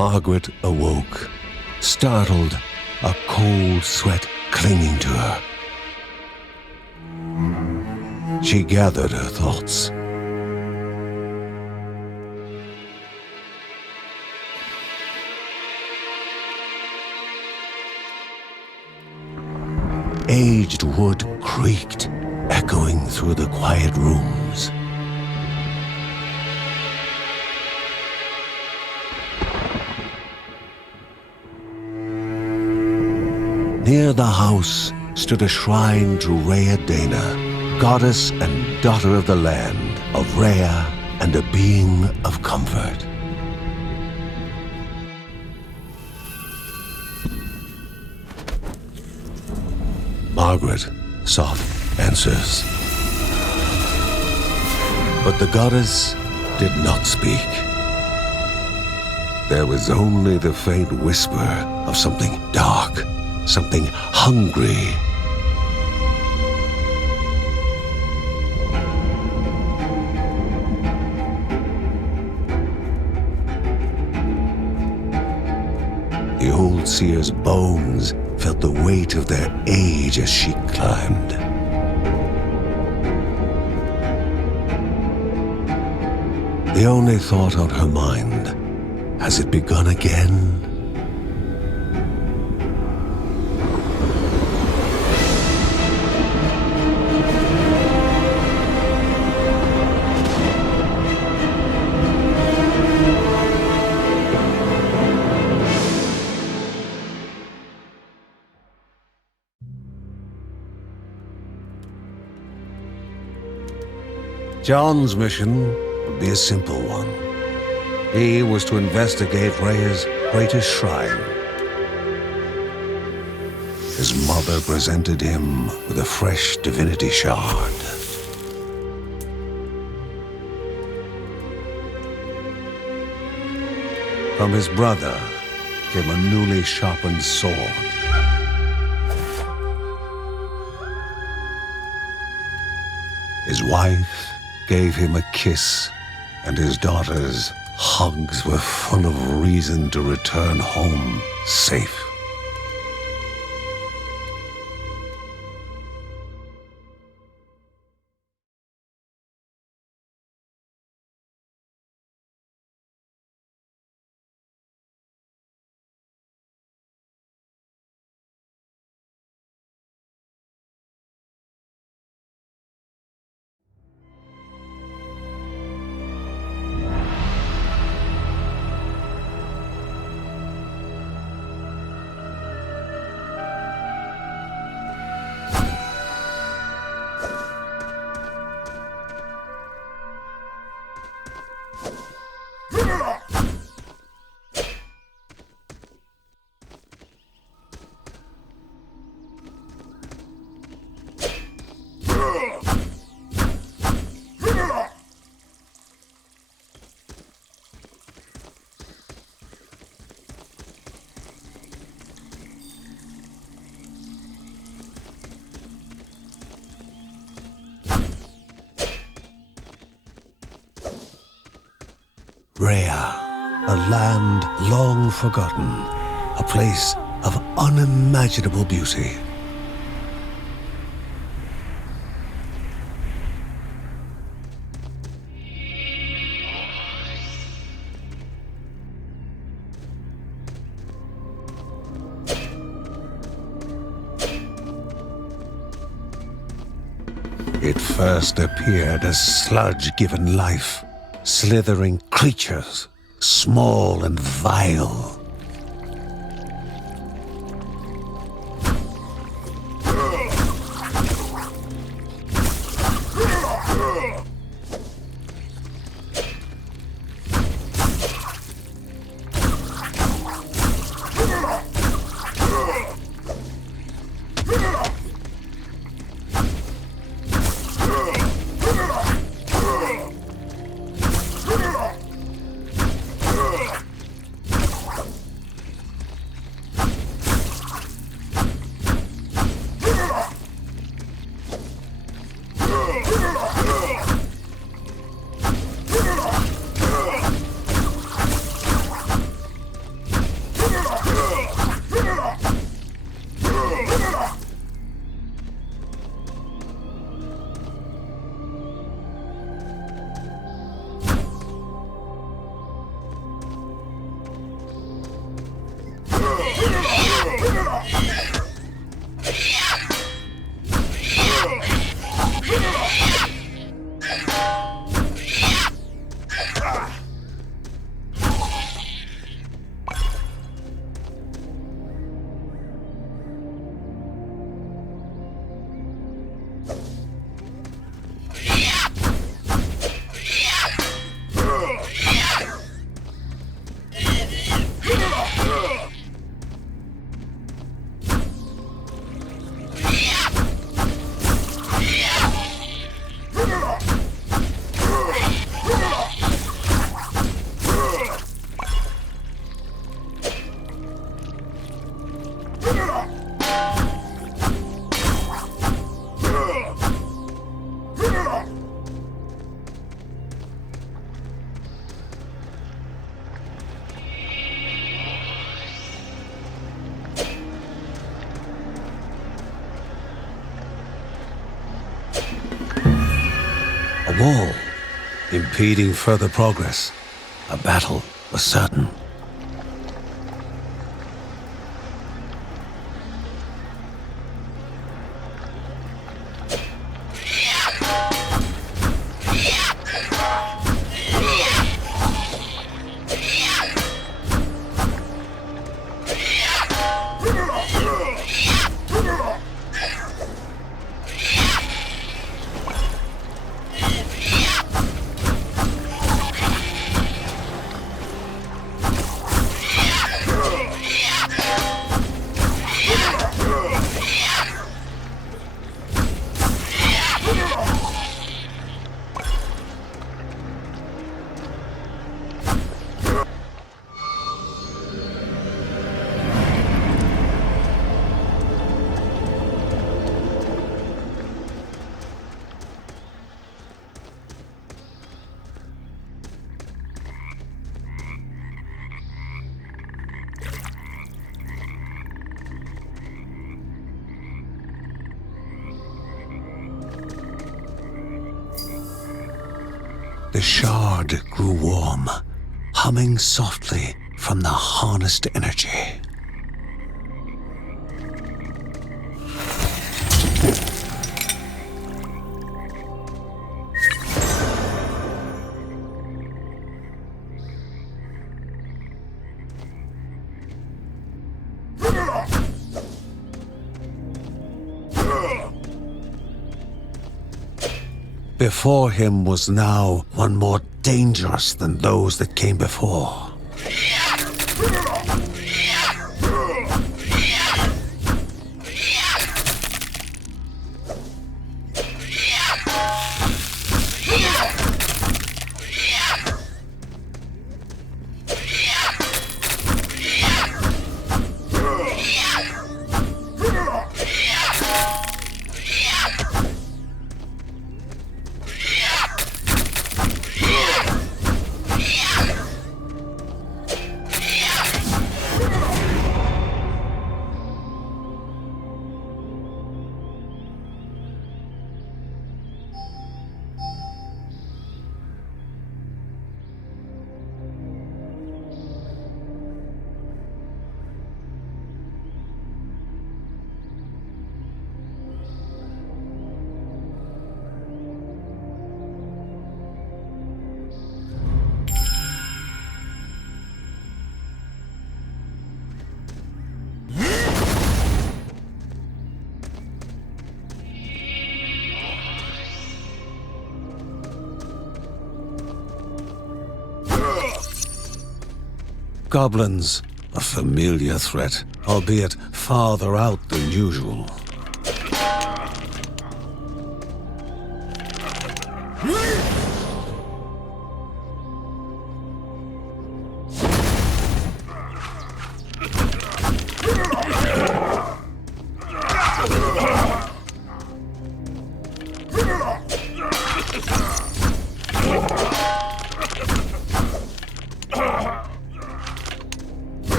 Margaret awoke, startled, a cold sweat clinging to her. She gathered her thoughts. Aged wood creaked, echoing through the quiet rooms. Near the house stood a shrine to Rhea Dana, goddess and daughter of the land, of Rhea and a being of comfort. Margaret sought answers. But the goddess did not speak. There was only the faint whisper of something dark, something hungry. The old seer's bones felt the weight of their age as she climbed. The only thought on her mind, has it begun again? John's mission would be a simple one. He was to investigate Rhea's greatest shrine. His mother presented him with a fresh divinity shard. From his brother came a newly sharpened sword. His wife gave him a kiss, and his daughter's hugs were full of reason to return home safe. Rhea, a land long forgotten, a place of unimaginable beauty. It first appeared as sludge given life, slithering creatures, small and vile. wall, impeding further progress. A battle was certain. The shard grew warm, humming softly from the harnessed energy. Before him was now one more dangerous than those that came before. Goblins, a familiar threat, albeit farther out than usual.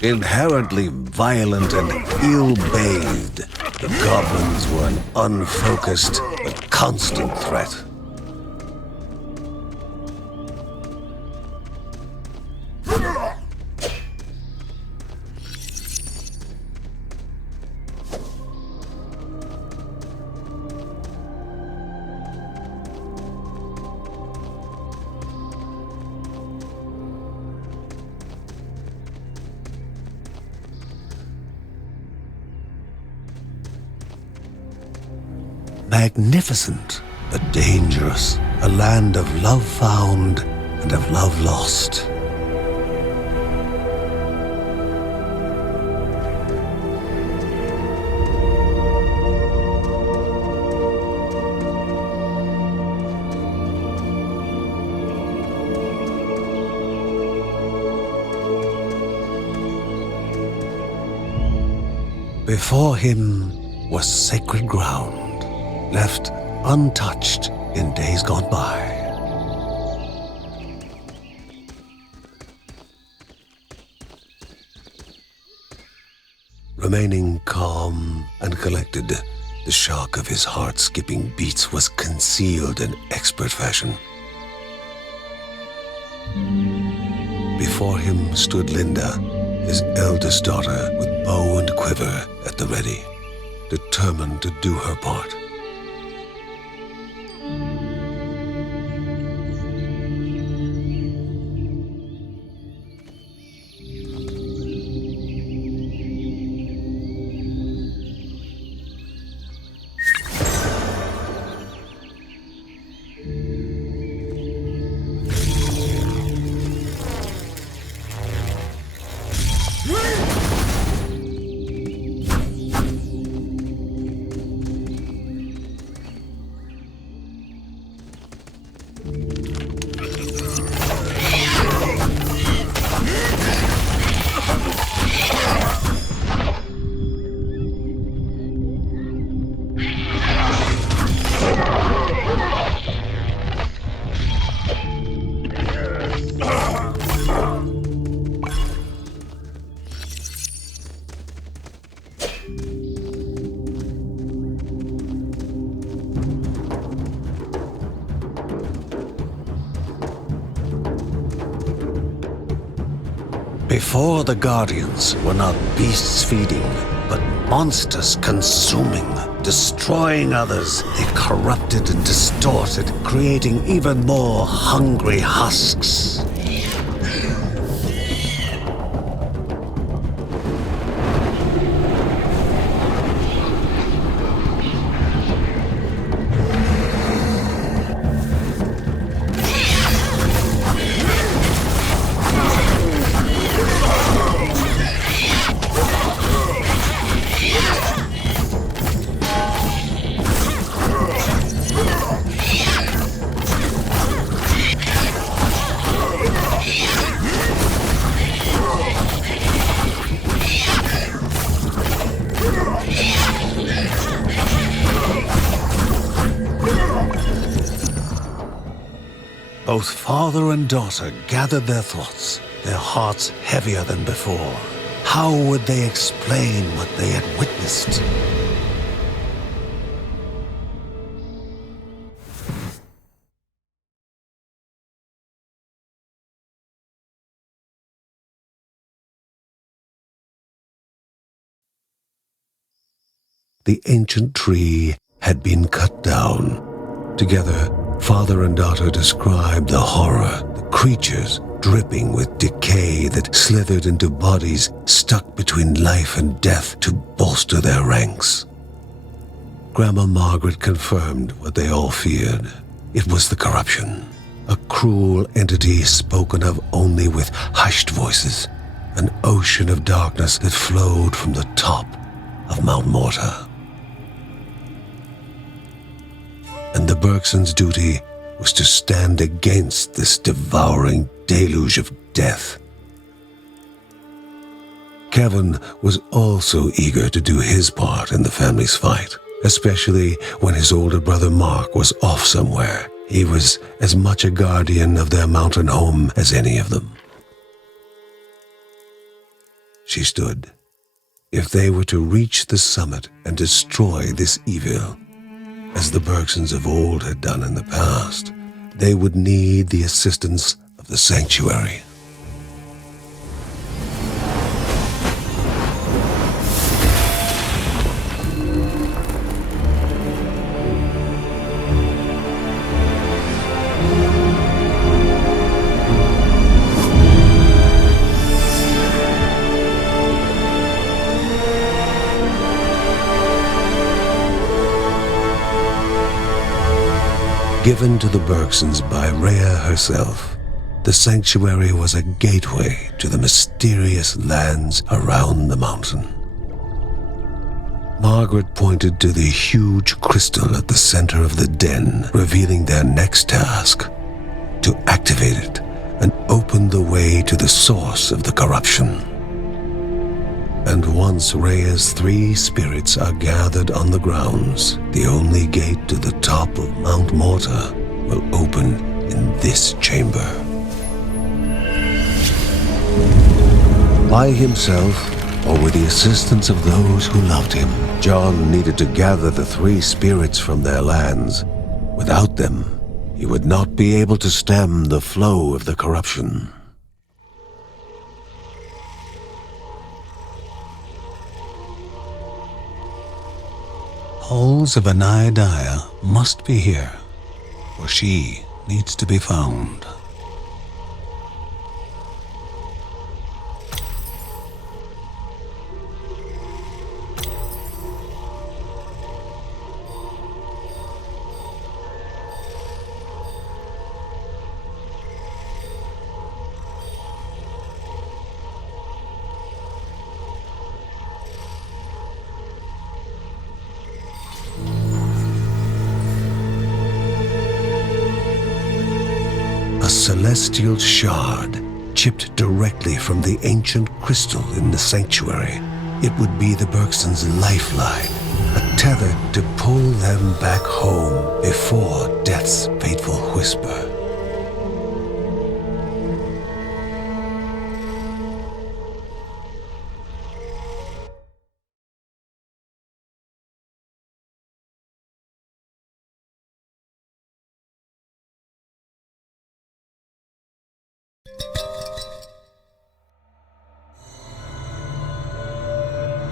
Inherently violent and ill-bathed, the goblins were an unfocused but constant threat. Magnificent, but dangerous, a land of love found and of love lost. Before him was sacred ground, left untouched in days gone by. Remaining calm and collected, the shock of his heart-skipping beats was concealed in expert fashion. Before him stood Linda, his eldest daughter, with bow and quiver at the ready, determined to do her part. Before the Guardians were not beasts feeding, but monsters consuming, destroying others. They corrupted and distorted, creating even more hungry husks. Both father and daughter gathered their thoughts, their hearts heavier than before. How would they explain what they had witnessed? The ancient tree had been cut down. Together, father and daughter described the horror, the creatures dripping with decay that slithered into bodies stuck between life and death to bolster their ranks. Grandma Margaret confirmed what they all feared. It was the corruption, a cruel entity spoken of only with hushed voices, an ocean of darkness that flowed from the top of Mount Morta. And the Bergsons' duty was to stand against this devouring deluge of death. Kevin was also eager to do his part in the family's fight, especially when his older brother Mark was off somewhere. He was as much a guardian of their mountain home as any of them. She stood. If they were to reach the summit and destroy this evil, as the Bergsons of old had done in the past, they would need the assistance of the sanctuary. Given to the Bergsons by Rhea herself, the sanctuary was a gateway to the mysterious lands around the mountain. Margaret pointed to the huge crystal at the center of the den, revealing their next task: to activate it and open the way to the source of the corruption. And once Rhea's 3 spirits are gathered on the grounds, the only gate to the top of Mount Morta will open in this chamber. By himself, or with the assistance of those who loved him. John needed to gather the three spirits from their lands. Without them, he would not be able to stem the flow of the corruption. Halls of Anaidiah must be here, for she needs to be found. A celestial shard chipped directly from the ancient crystal in the sanctuary. It would be the Bergsons' lifeline, a tether to pull them back home before death's fateful whisper.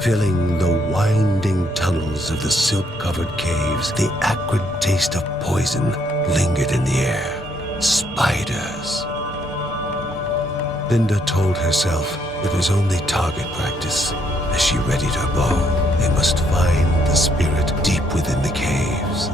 Filling the winding tunnels of the silk-covered caves, the acrid taste of poison lingered in the air. Spiders. Linda told herself it was only target practice. As she readied her bow, they must find the spirit deep within the caves.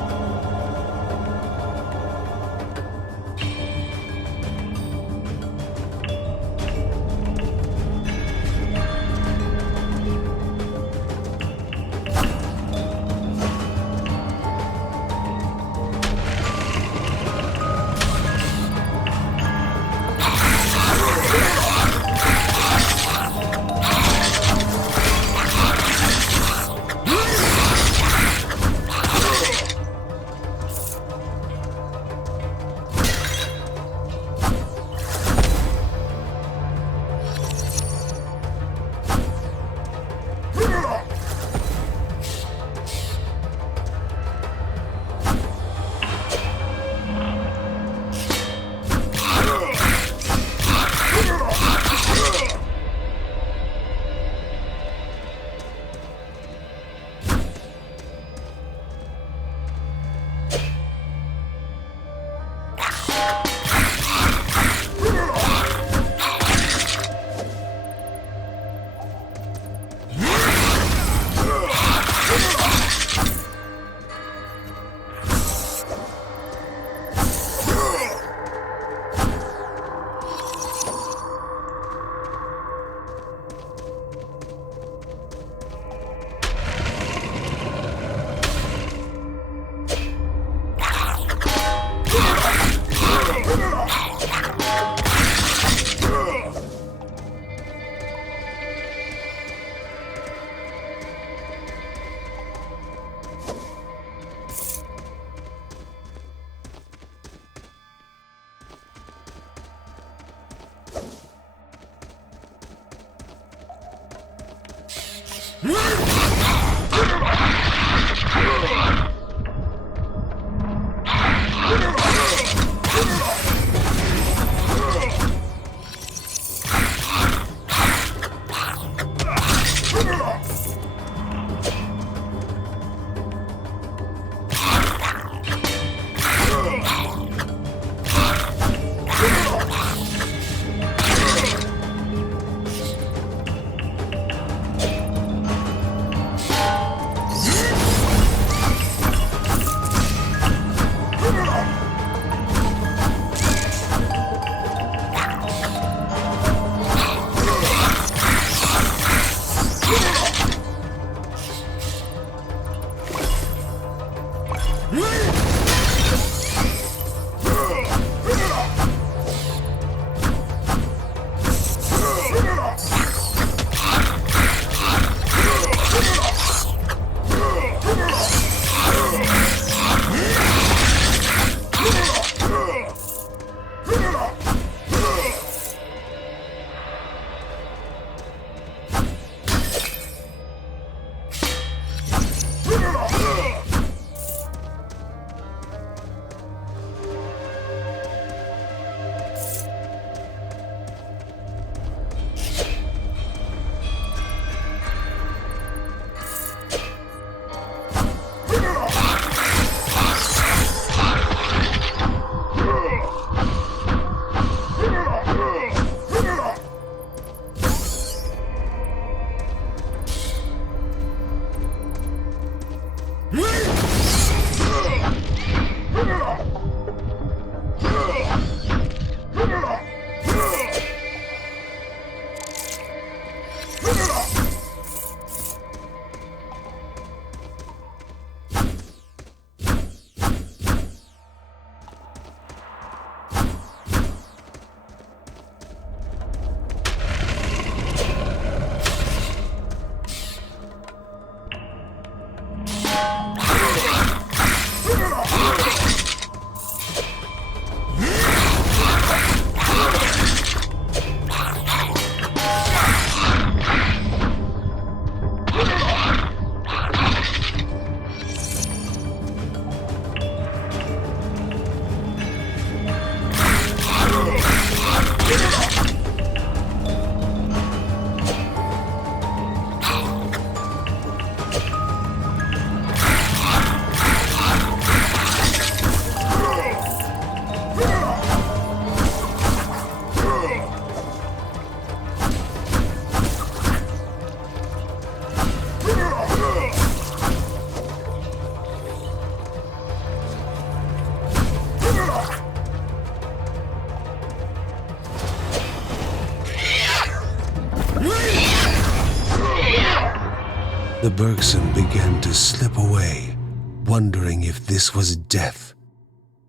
The Bergson began to slip away, wondering if this was death.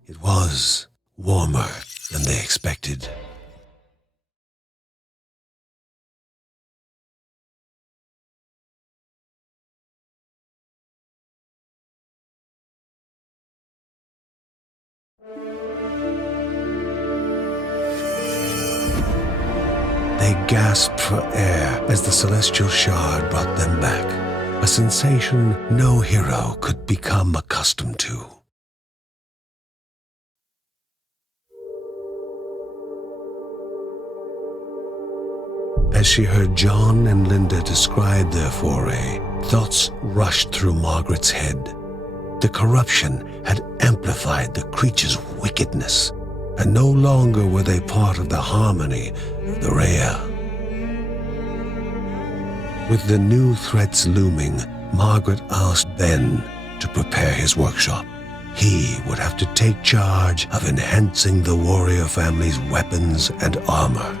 It was warmer than they expected. They gasped for air as the celestial shard brought them back, a sensation no hero could become accustomed to. As she heard John and Linda describe their foray, thoughts rushed through Margaret's head. The corruption had amplified the creature's wickedness, and no longer were they part of the harmony of the Rhea. With the new threats looming, Margaret asked Ben to prepare his workshop. He would have to take charge of enhancing the warrior family's weapons and armor.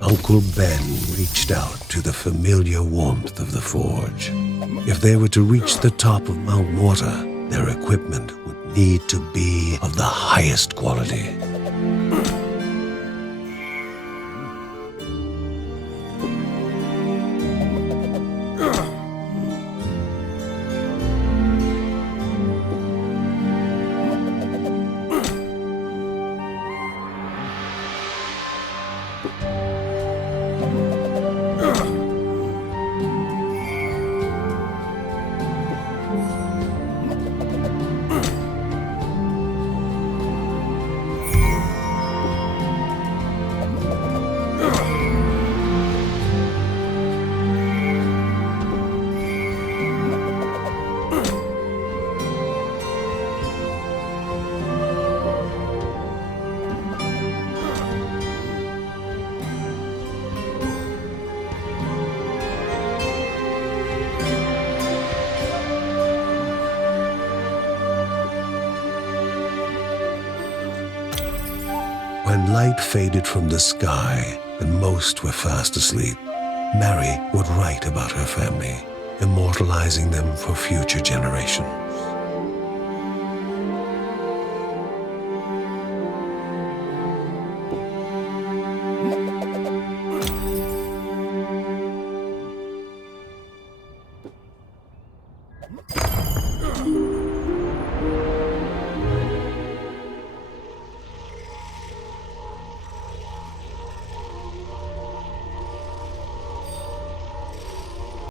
Uncle Ben reached out to the familiar warmth of the forge. If they were to reach the top of Mount Morta, their equipment would need to be of the highest quality. When light faded from the sky and most were fast asleep, Mary would write about her family, immortalizing them for future generations.